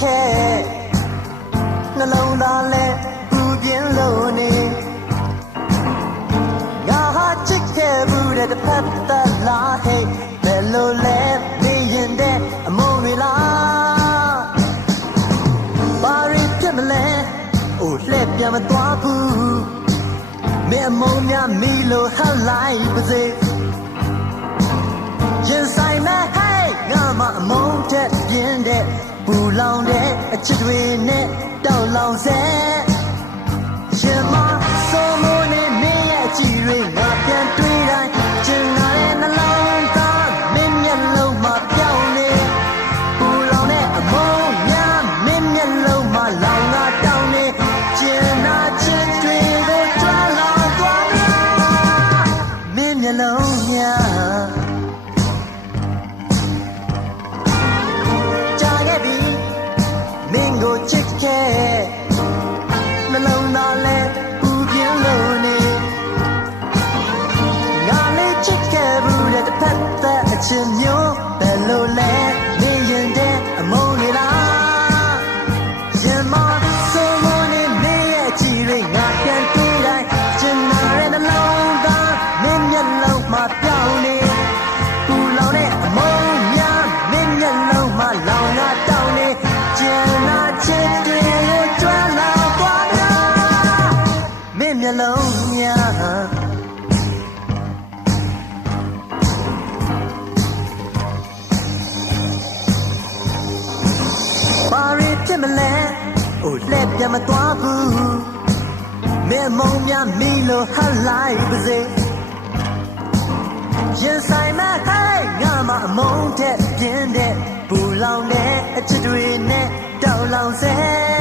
ခဲနှလုံးသားလဲပူပြင်းလို့နေငါဟာချစ်ခဲ့ဘူးတဲ့တစ်ဖက်သက်လားဟဲ့ဘယ်လိုလဲသိရင်တဲ့အမုန်းတွေလားဘာရင်းဖြစ်မလဲအိုလှည့်ပြန်မသွားဘူးမင်းအမုန်းများမီလို့ဟတ်လိုက်ပါစေရင်ဆိုင်မဲ့ဟဲ့ငါမအမုန်းတဲ့ ပြင်းတဲ့ပူလောင်တဲ့အချစ်တွေနဲ့တောက်လောင်စေ လုံးမှာပြောင်းနေပူလောင်တဲ့အမုန်းများမင်းမျက်လုံးမှာလောင်လာတောင်းနေကျန်နာချစ်တွေကိုကျွမ်းလောင်သွားမလားမင်းမျက်လုံးများဘာရဖြစ်မလဲအိုလက်ပြမသွားဘူးမင်းအမုန်းများမီလို့ဟတ်လိုက်ပါစေ ရင်ဆိုင်မဲ့ဟဲ့ငါမအမုန်းတဲ့ပြင်းတဲ့ပူလောင်တဲ့အချစ်တွေနဲ့တောက်လောင်စေ